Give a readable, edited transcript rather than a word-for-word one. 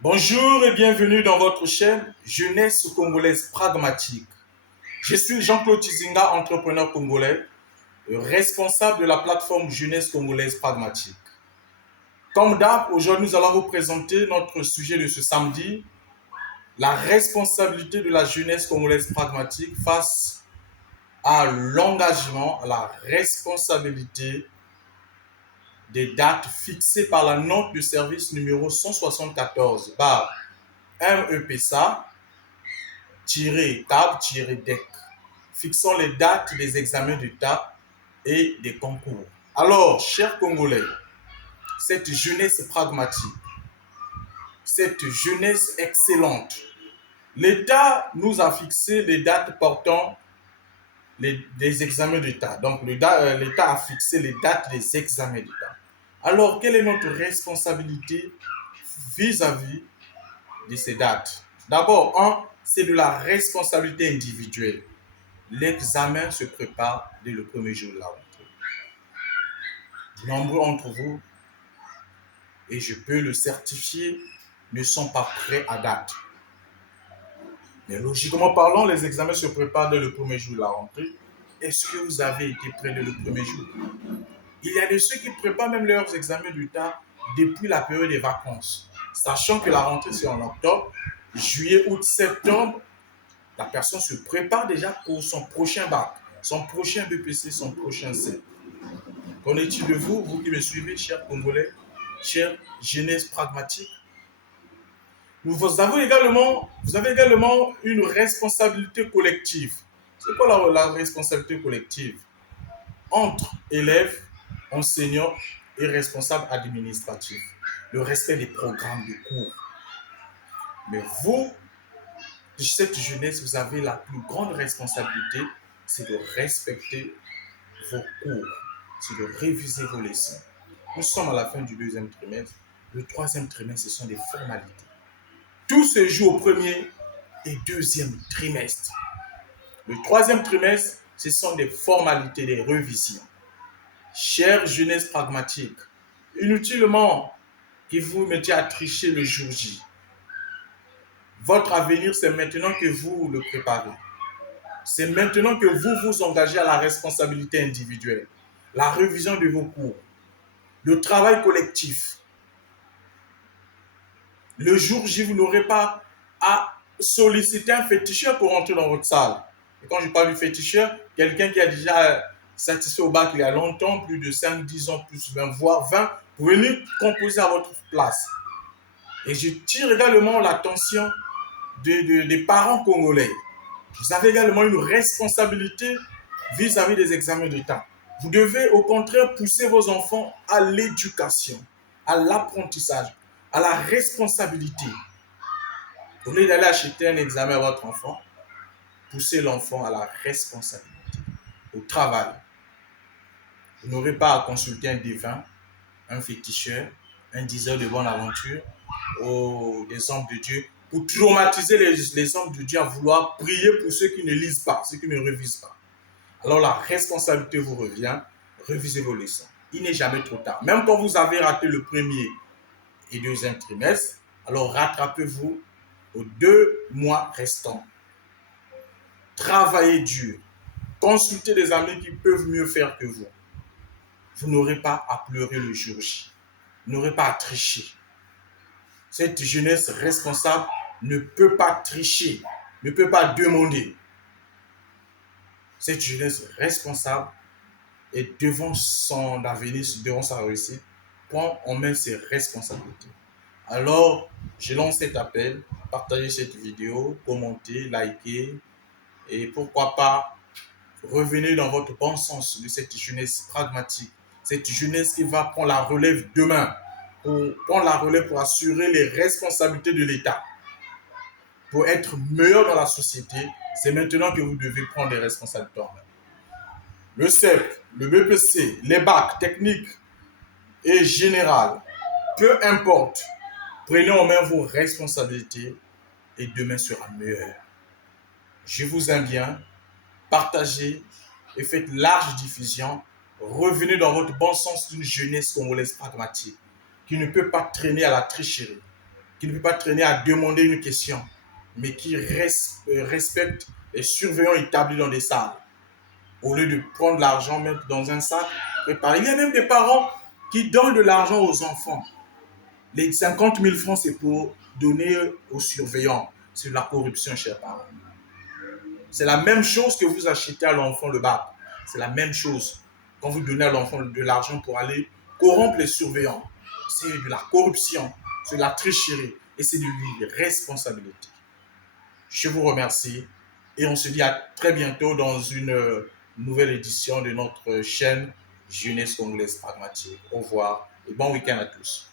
Bonjour et bienvenue dans votre chaîne Jeunesse congolaise pragmatique. Je suis Jean-Claude Tizinga, entrepreneur congolais, responsable de la plateforme Jeunesse congolaise pragmatique. Comme d'hab, aujourd'hui nous allons vous présenter notre sujet de ce samedi, la responsabilité de la jeunesse congolaise pragmatique face à l'engagement, à la responsabilité des dates fixées par la note de service numéro 174 bar MEPSA tab-DEC, fixant les dates des examens d'État et des concours. Alors, chers Congolais, cette jeunesse pragmatique, cette jeunesse excellente, l'État nous a fixé les dates portant des examens d'État. Donc, l'État a fixé les dates des examens d'État. Alors, quelle est notre responsabilité vis-à-vis de ces dates? D'abord, c'est de la responsabilité individuelle. L'examen se prépare dès le premier jour de la rentrée. Nombreux d'entre vous, et je peux le certifier, ne sont pas prêts à date. Mais logiquement parlant, les examens se préparent dès le premier jour de la rentrée. Est-ce que vous avez été prêts dès le premier jour? Il y a de ceux qui préparent même leurs examens d'État depuis la période des vacances, sachant que la rentrée c'est en octobre, juillet, août, septembre. La personne se prépare déjà pour son prochain bac, son prochain BPC, son prochain C. Qu'en est-il de vous, vous qui me suivez, chers Congolais, chers jeunesse pragmatique? Vous avez également une responsabilité collective. C'est quoi la responsabilité collective? Entre élèves, enseignants et responsables administratifs. Le respect des programmes de cours. Mais vous, cette jeunesse, vous avez la plus grande responsabilité, c'est de respecter vos cours, c'est de réviser vos leçons. Nous sommes à la fin du deuxième trimestre. Le troisième trimestre, ce sont des formalités. Tout se joue au premier et deuxième trimestre. Le troisième trimestre, ce sont des formalités, des révisions. Chère jeunesse pragmatique, inutilement que vous mettiez à tricher le jour J. Votre avenir, c'est maintenant que vous le préparez. C'est maintenant que vous vous engagez à la responsabilité individuelle, la révision de vos cours, le travail collectif. Le jour J, vous n'aurez pas à solliciter un féticheur pour entrer dans votre salle. Et quand je parle du féticheur, quelqu'un qui a déjà satisfait au bac il y a longtemps, plus de 5, 10 ans, plus 20, voire 20, pour venir composer à votre place. Et je tire également l'attention des parents congolais. Vous avez également une responsabilité vis-à-vis des examens d'État. Vous devez au contraire pousser vos enfants à l'éducation, à l'apprentissage, à la responsabilité. Au lieu d'aller acheter un examen à votre enfant, poussez l'enfant à la responsabilité, au travail. Vous n'aurez pas à consulter un divin, un féticheur, un diseur de bonne aventure ou des hommes de Dieu pour traumatiser les hommes de Dieu à vouloir prier pour ceux qui ne lisent pas, ceux qui ne révisent pas. Alors la responsabilité vous revient, révisez vos leçons. Il n'est jamais trop tard. Même quand vous avez raté le premier et deuxième trimestre, alors rattrapez-vous aux 2 mois restants. Travaillez dur. Consultez des amis qui peuvent mieux faire que vous. Vous n'aurez pas à pleurer le jour J. Vous n'aurez pas à tricher. Cette jeunesse responsable ne peut pas tricher, ne peut pas demander. Cette jeunesse responsable et devant son avenir, devant sa réussite, prend en main ses responsabilités. Alors, je lance cet appel, partagez cette vidéo, commentez, likez et pourquoi pas revenez dans votre bon sens de cette jeunesse pragmatique, cette jeunesse qui va prendre la relève demain, pour assurer les responsabilités de l'État. Pour être meilleur dans la société, c'est maintenant que vous devez prendre des responsabilités en main. Le CEP, le BPC, les bacs techniques et générales, peu importe, prenez en main vos responsabilités et demain sera meilleur. Je vous aime bien, partagez et faites large diffusion. Revenez dans votre bon sens d'une jeunesse congolaise pragmatique qui ne peut pas traîner à la tricherie. qui ne peut pas traîner à demander une question, mais qui respecte les surveillants établis dans des salles. Au lieu de prendre l'argent, mettre dans un sac, préparer. Il y a même des parents qui donnent de l'argent aux enfants. Les 50 000 francs, c'est pour donner aux surveillants. C'est de la corruption, chers parents. C'est la même chose que vous achetez à l'enfant le bac. C'est la même chose. Quand vous donnez à l'enfant de l'argent pour aller corrompre les surveillants, c'est de la corruption, c'est de la tricherie et c'est de l'irresponsabilité. Je vous remercie et on se dit à très bientôt dans une nouvelle édition de notre chaîne Jeunesse Congolaise Pragmatique. Au revoir et bon week-end à tous.